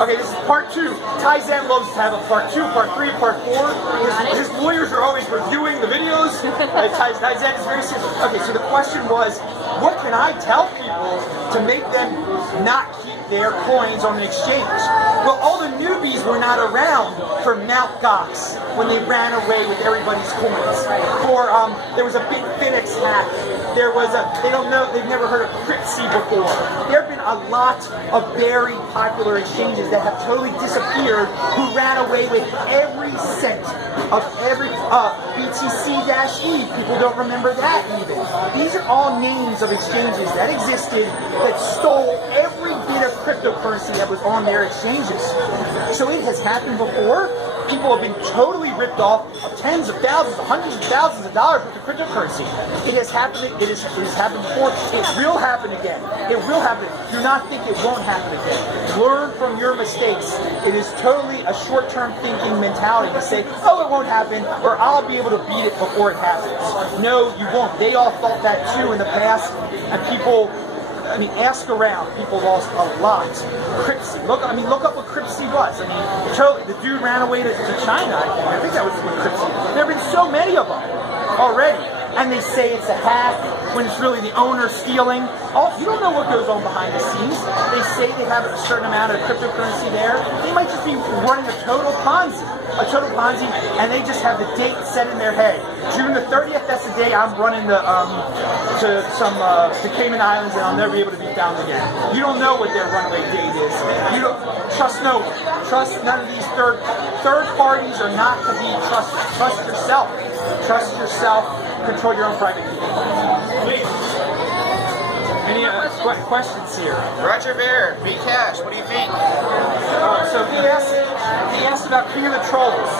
Okay, this is part 2. Tizen loves to have a part 2, part 3, part 4. His lawyers are always reviewing the videos. Tizen is very serious. Okay, so the question was, what can I tell people to make them not keep their coins on an exchange? Well, all the newbies were not around for Mt. Gox when they ran away with everybody's coins. For there was a big Bitfinex hack. There was a, they don't know, they've never heard of Cryptsy before. There have been a lot of very popular exchanges that have totally disappeared who ran away with every cent of every BTC-E. People don't remember that even. These are all names of exchanges that existed that stole every bit of cryptocurrency that was on their exchanges. So it has happened before. People have been totally ripped off of tens of thousands, hundreds of thousands of dollars worth of cryptocurrency. It has happened. It has happened before. It will happen again. It will happen. Do not think it won't happen again. Learn from your mistakes. It is totally a short-term thinking mentality to say, "Oh, it won't happen," or "I'll be able to beat it before it happens." No, you won't. They all thought that too in the past, and people. I mean, ask around. People lost a lot. Cryptsy. Look up what Cryptsy was. I mean, totally, the dude ran away to China. I think that was what Cryptsy. There have been so many of them already, and they say it's a hack when it's really the owner stealing. Oh, you don't know what goes on behind the scenes. They say they have a certain amount of cryptocurrency there. They might just be running a total Ponzi, and they just have the date set in their head. June the 30th. That's the day I'm running the to Cayman Islands, and I'll never be able to be found again. You don't know what their runaway date is. You don't trust no one. Trust none of these third parties are not to be trusted. Trust yourself. Trust yourself. Control your own private key. Any questions here? Roger Bear, Bcash, what do you think? So he asked about King of the Trolls.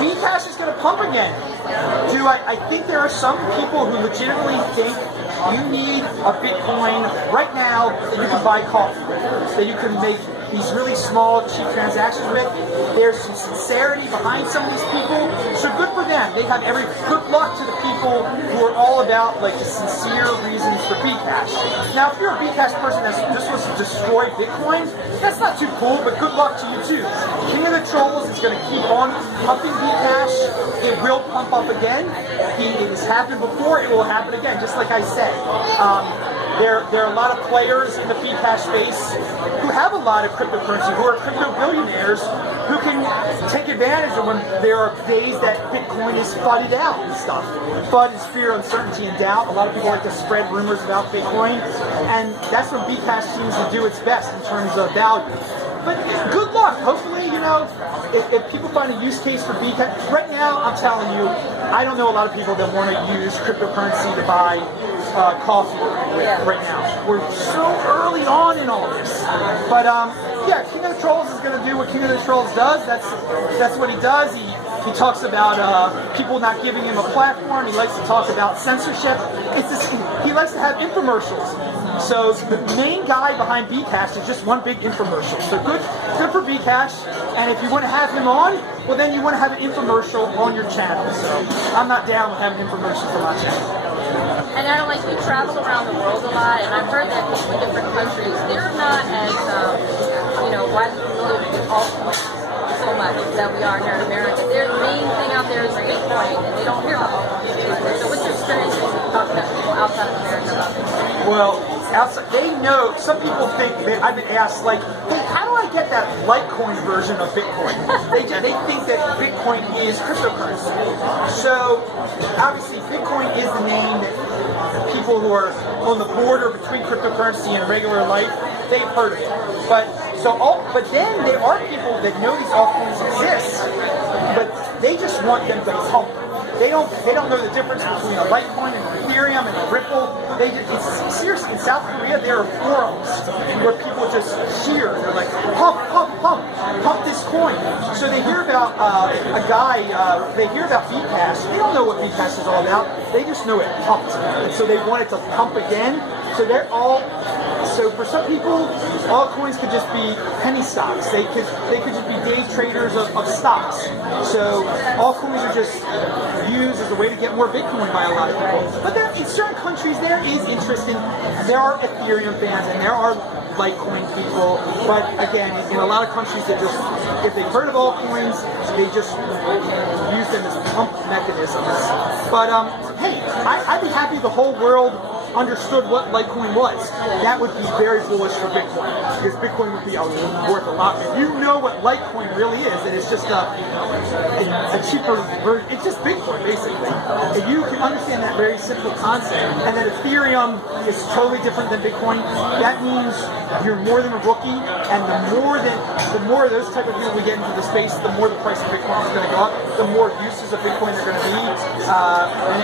Bcash is going to pump again. I think there are some people who legitimately think you need a Bitcoin right now that you can buy coffee with, that you can make these really small, cheap transactions with. There's some sincerity behind some of these people, so good for them. They have every good luck to the people who are all about like the sincere reasons for Bcash. Now, if you're a Bcash person that just wants to destroy Bitcoin, that's not too cool, but good luck to you too. King of the Trolls is going to keep on pumping Bcash. It will pump up again. It has happened before. It will happen again, just like I said. There are a lot of players in the Bcash space who have a lot of cryptocurrency, who are crypto billionaires, who can take advantage of when there are days that Bitcoin is FUD'd out and stuff. FUD is fear, uncertainty, and doubt. A lot of people like to spread rumors about Bitcoin, and that's when Bcash seems to do its best in terms of value. But good luck. Hopefully, you know, if people find a use case for Bcash, right now, I'm telling you, I don't know a lot of people that want to use cryptocurrency to buy coffee right now. We're so early on in all this. But yeah, King of the Trolls is going to do what King of the Trolls does. That's what he does. He talks about people not giving him a platform. He likes to talk about censorship. He likes to have infomercials. So the main guy behind Bcash is just one big infomercial. So good for Bcash. And if you want to have him on, well then you want to have an infomercial on your channel. So I'm not down with having infomercials on my channel. And I don't like, we travel around the world a lot, and I've heard that people in different countries, they're not as, widely familiar with altcoins so much that we are here in America. Their main thing out there is Bitcoin, and they don't hear about altcoins. So what's your experience talking to people outside of America about Bitcoin? Well, they know, some people think, I've been asked, like, hey, how do I get that Litecoin version of Bitcoin? They think that Bitcoin is cryptocurrency. So, obviously, Bitcoin is the name that people who are on the border between cryptocurrency and regular life, they've heard of it. But then there are people that know these altcoins exist, but they just want them to pump. They don't know the difference between a Litecoin and Ethereum and a Ripple. Seriously, in South Korea there are forums where people just cheer. They're like, pump this coin. So they hear about they hear about Bcash. They don't know what Bcash is all about. They just know it pumped, and so they want it to pump again. So So for some people, altcoins could just be penny stocks. They could just be day traders of stocks. So altcoins are just used as a way to get more Bitcoin by a lot of people. But in certain countries, there is interest in, there are Ethereum fans and there are Litecoin people, but again, in a lot of countries, they just, if they've heard of altcoins, they just use them as pump mechanisms. But hey, I'd be happy if the whole world understood what Litecoin was. That would be very bullish for Bitcoin, because Bitcoin would be worth a lot. If you know what Litecoin really is, and it's just a cheaper version, it's just Bitcoin basically. If you can understand that very simple concept, and that Ethereum is totally different than Bitcoin, that means you're more than a rookie, and the more of those type of people we get into the space, the more the price of Bitcoin is going to go up, the more uses of Bitcoin are going to be,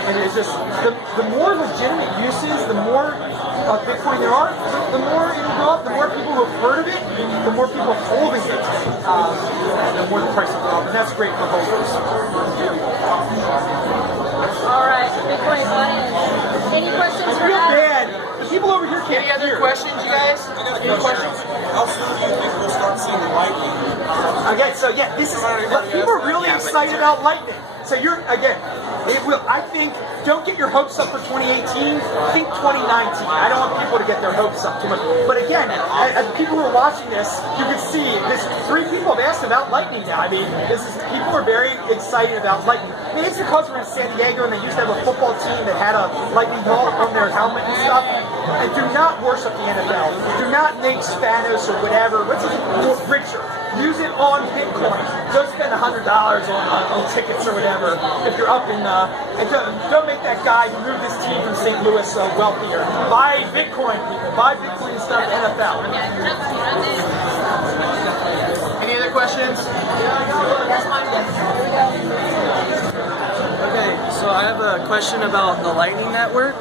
and it's just, the more legitimate uses, the more of Bitcoin there are, the more it will go up, the more people who have heard of it, the more people holding it, the more the price will go up, and that's great for holders. Alright, Bitcoin button. Any questions I for feel us? bad. The people over here can't Any other hear. questions, you guys? Any questions? How soon do you think we'll start seeing the lightning? Okay, so yeah, this is, people are really excited about Lightning. So you're, again, it will, I think, don't get your hopes up for 2018, think 2019. I don't want people to get their hopes up too much. But again, as people who are watching this, you can see this, 3 people have asked about Lightning now. I mean, people are very excited about Lightning. Maybe it's because we're in San Diego and they used to have a football team that had a lightning bolt on their helmet and stuff. And do not worship the NFL. Do not make Spanos or whatever. Let's get more richer. Use it on Bitcoin. Don't spend $100 on tickets or whatever if you're up in, and don't make that guy who moved his team from St. Louis wealthier. Buy Bitcoin, people. Buy Bitcoin instead of NFL. Any other questions? Okay, so I have a question about the Lightning Network,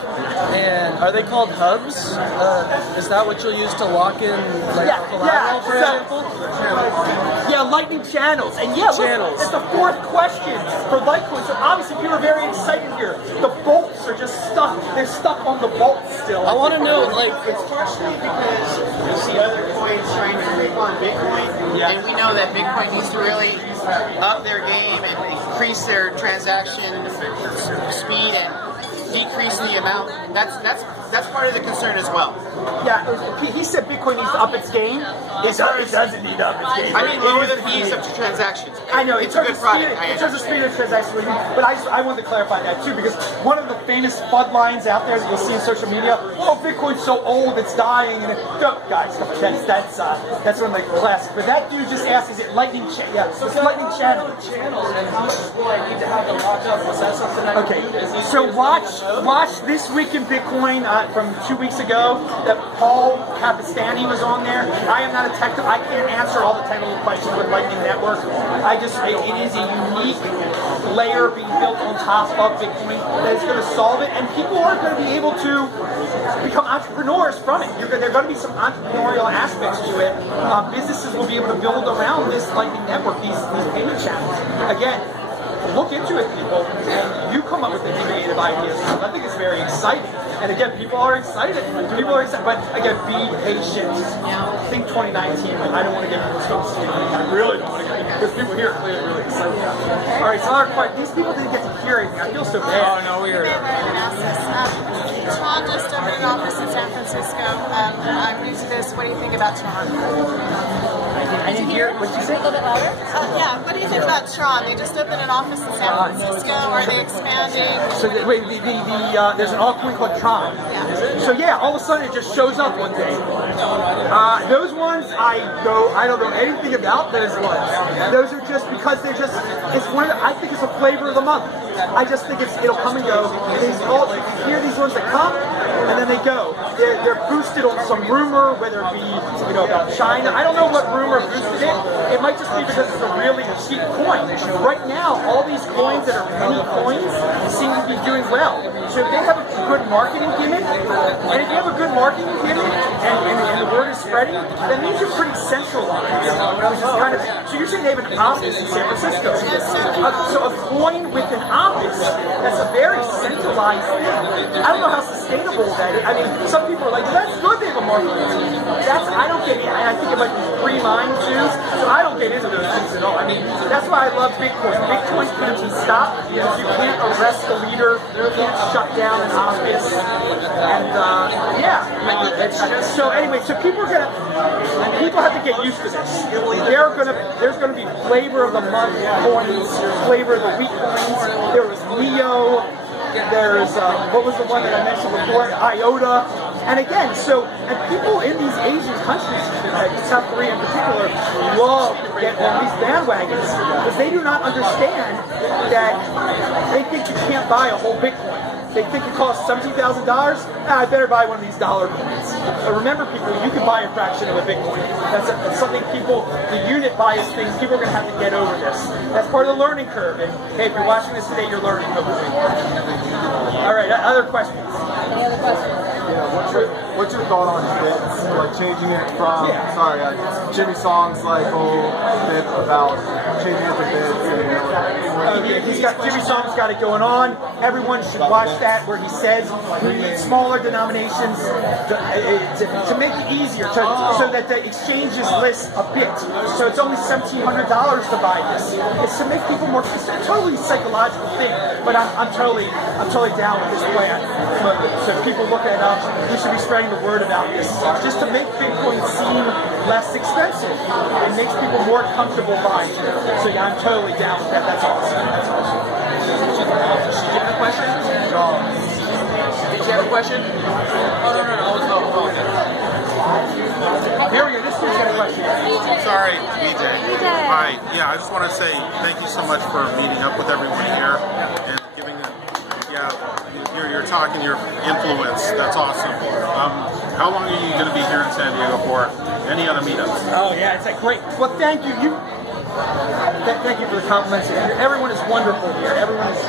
and are they called hubs? Is that what you'll use to lock in collateral, for example? Yeah, Lightning channels. And yeah, look, it's the 4th question for Litecoin. So obviously people are very excited here. The bolts are just stuck. They're stuck on the bolts still. I want to know, like, It's partially because you see other coins trying to creep on Bitcoin, and we know that Bitcoin needs to really up their game and increase their transaction speed and decrease the amount. That's part of the concern as well. Yeah, he said Bitcoin needs to up its game. It doesn't need to up its game. I mean, lower the fees of transactions. I know, it's a good product. It does a speed of transaction, but I wanted to clarify that too, because one of the famous FUD lines out there that you'll see in social media, oh, Bitcoin's so old, it's dying, and guys, that's one of the classics. But that dude just asked, is it Lightning Channel? Yeah, so it's Lightning Channel. And how much will I need to have them locked up? Was that something I Okay, so watch This Week in Bitcoin from 2 weeks ago that Paul Capistani was on there. I am not a technical, I can't answer all the technical questions with Lightning Network. It is a unique layer being built on top of Bitcoin that is going to solve it, and people are going to be able to become entrepreneurs from it. There are going to be some entrepreneurial aspects to it. Businesses will be able to build around this Lightning Network, these payment channels. Again, look into it, people, and you come up with innovative ideas. I think it's very exciting. And again, people are excited. But again, be patient. Think 2019, but I don't want to get people so scared. I really don't want to get because people here are clearly really excited. All right, so these people didn't get to hear anything. I feel so bad. Oh, no, we heard it. Tron just opened an office in San Francisco. I'm new to this. What do you think about Tron? I didn't hear it. What did you say? A little bit louder? Yeah, what do you think about Tron? They just opened an office in San Francisco. Are they expanding? So wait, there's an altcoin called Tron. Yeah. So yeah, all of a sudden it just shows up one day. Those ones I don't know anything about those ones. Those are just because they're just, it's one of the, I think it's a flavor of the month. I just think it'll come and go. You hear these ones that come and then they go. They're boosted on some rumor, whether it be about China. I don't know what rumor boosted it. It might just be because it's a really cheap coin. Right now, all these coins that are penny coins seem to be doing well. So if they have a good marketing gimmick, and if you have a good marketing gimmick, and the word is spreading, that means you're pretty centralized. So you're saying they have an office in San Francisco. So a coin with an office, that's a very centralized thing. I don't know how sustainable that is. I mean, some people are like, that's good they have a marketing team. I don't get, and I think about these free mind too, so I don't get into those things at all. I mean, that's why I love Bitcoin. Bitcoin couldn't be stopped because you can't arrest the leader, you can't shut down an office, and so anyway, so people have to get used to this. There's gonna be flavor of the month coins, flavor of the week coins. There was Neo. There's what was the one that I mentioned before? IOTA. And again, and people in these Asian countries, South Korea in particular, love to get on these bandwagons because they do not understand that they think you can't buy a whole Bitcoin. They think it costs $17,000. I better buy one of these dollar coins. But remember, people, you can buy a fraction of a Bitcoin. That's something the unit bias thing, people are going to have to get over this. That's part of the learning curve. And hey, if you're watching this today, you're learning, hopefully. All right, other questions? Any other questions? Yeah, what's your thought on bits? Like changing it from, Jimmy Song's like whole bit about changing it to bits. Jimmy Song's got it going on. Everyone should watch that where he says we need smaller denominations to make it easier so that the exchanges list a bit. So it's only $1,700 to buy this. It's to make people more. It's a totally psychological thing, but I'm totally down with this plan. So people look it up. We should be spreading the word about this just to make Bitcoin seem less expensive. It makes people more comfortable buying it. So yeah, I'm totally down with that. That's awesome. That's awesome. Did you have a question? Did you have a question? Oh, no. Here we go. This dude's got a question. Sorry, BJ. Hi. Yeah, I just want to say thank you so much for meeting up with everyone here and giving them, you're talking your influence. That's awesome. How long are you going to be here in San Diego for? Any other meetups? Oh, yeah, it's great. Well, thank you. Thank you for the compliments. Everyone is wonderful here. Everyone is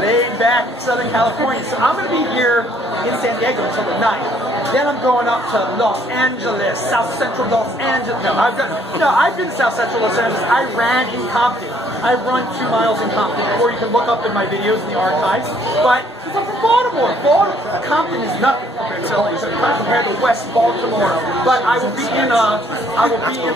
laid back in Southern California. So I'm going to be here in San Diego until the 9th. Then I'm going up to Los Angeles, South Central Los Angeles. I've been to South Central Los Angeles. I ran in Compton. I run 2 miles in Compton, or you can look up in my videos in the archives. But I'm from Baltimore. Compton is nothing compared to West Baltimore. But I will be in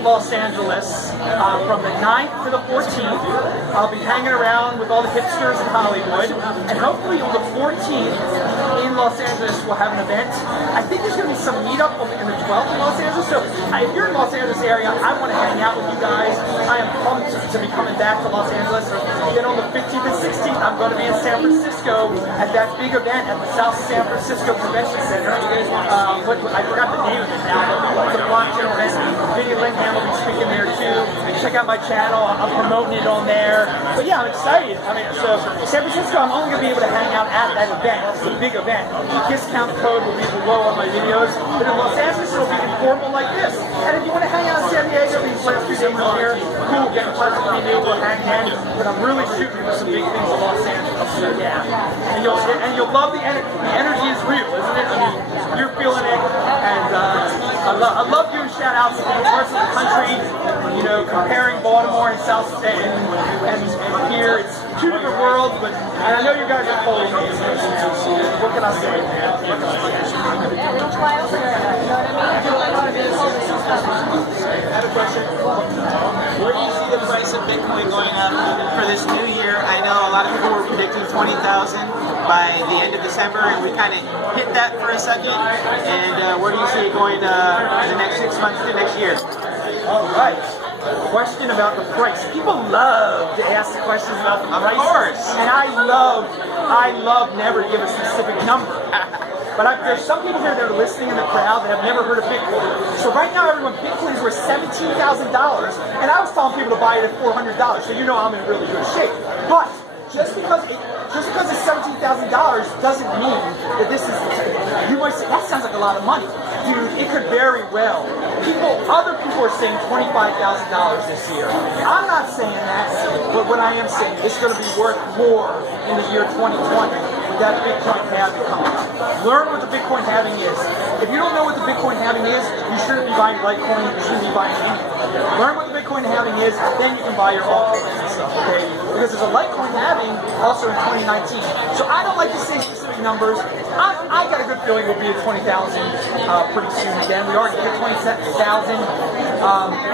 Los Angeles from the 9th to the 14th. I'll be hanging around with all the hipsters in Hollywood, and hopefully on the 14th in Los Angeles we'll have an event. I think there's going to be some meetup on the 12th in Los Angeles. So if you're in the Los Angeles area, I want to hang out with you guys. I am pumped to be coming back to Los Angeles. Then on the 15th and 16th, I'm going to be in San Francisco at that big event at the South San Francisco Convention Center. I forgot the name of it now, but it's a blockchain event. Vinny Lingham will be speaking there too. Check out my channel. I'm promoting it on there. But yeah, I'm excited. I mean, so San Francisco, I'm only going to be able to hang out at that event. It's a big event. The discount code will be below on my videos. But in Los Angeles, it'll be informal like this. And if you want to hang out in San Diego these last 2 days I'm here, cool, get in touch with me, maybe we'll hang in. But I'm really shooting for some big things in Los Angeles. So yeah. And you'll love the energy. The energy is real, isn't it? I mean, you're feeling it. And I love doing shout outs to different parts of the country. You know, comparing Baltimore and South and here, it's 2 different worlds, and I know you guys are cold. What can I say, man? What can I say? Yeah, don't fly over there. You know what I mean? Do like want to be cold and stuff. I have a question. Where do you see the price of Bitcoin going up for this new year? I know a lot of people were predicting 20,000 by the end of December, and we kind of hit that for a second. And where do you see it going in the next 6 months to next year? All right. Question about the price. People love to ask questions about the price. Of course. And I love never to give a specific number. But there's some people here that are listening in the crowd that have never heard of Bitcoin. So right now, everyone, Bitcoin is worth $17,000, and I was telling people to buy it at $400. So you know I'm in really good shape. But just because it's $17,000 doesn't mean that this is. You might say that sounds like a lot of money, dude. It could very well. Other people are saying $25,000 this year. I'm not saying that, but what I am saying, it's going to be worth more in the year 2020 with that Bitcoin halving coming up. Learn what the Bitcoin halving is. If you don't know what the Bitcoin halving is, you shouldn't be buying Litecoin. You shouldn't be buying anything. Learn what the Bitcoin halving is, then you can buy your altcoins and stuff. Okay? Because there's a Litecoin halving also in 2019. So I don't like to say specific numbers. I got a good feeling we'll be at 20,000 pretty soon again. We already hit 27,000.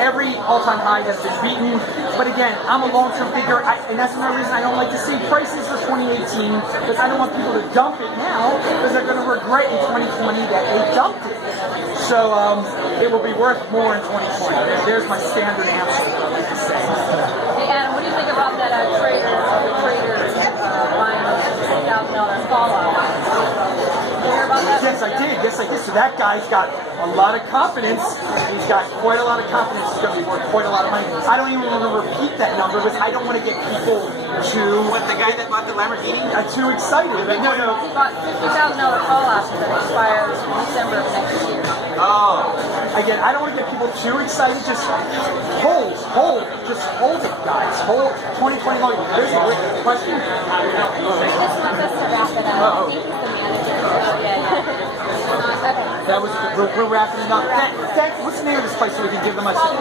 Every all-time high has been beaten. But again, I'm a long-term figure, and that's another reason I don't like to see prices for 2018, because I don't want people to dump it now, because they're going to regret in 2020 that they dumped it. So it will be worth more in 2020. There's my standard answer. Hey Adam, what do you think about that trader buying a $10,000 fallout? Did you hear about that? Yes, I did. Yes, I did. So that guy's got a lot of confidence. He's got quite a lot of confidence. He's going to be worth quite a lot of money. I don't even want to repeat that number because I don't want to get people too... What, the guy that bought the Lamborghini? Too excited. No. He bought $50,000 call options that expires December of next year. Oh. Again, I don't want to get people too excited. Just hold. Just hold it, guys. Hold 2020 low. There's a question. He just wants us to wrap it up. I think he's the manager. Okay. That was we're wrapping it up. What's the name of this place so we can give them a Little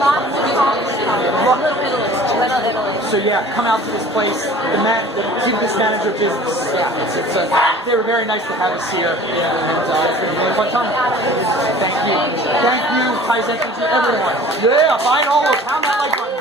Italy. So yeah, come out to this place. The previous manager business. Yeah, they were very nice to have us here, and it's been a really fun time. Thank you, Kaizen, thank you everyone. Yeah, find all of. Pound that like button.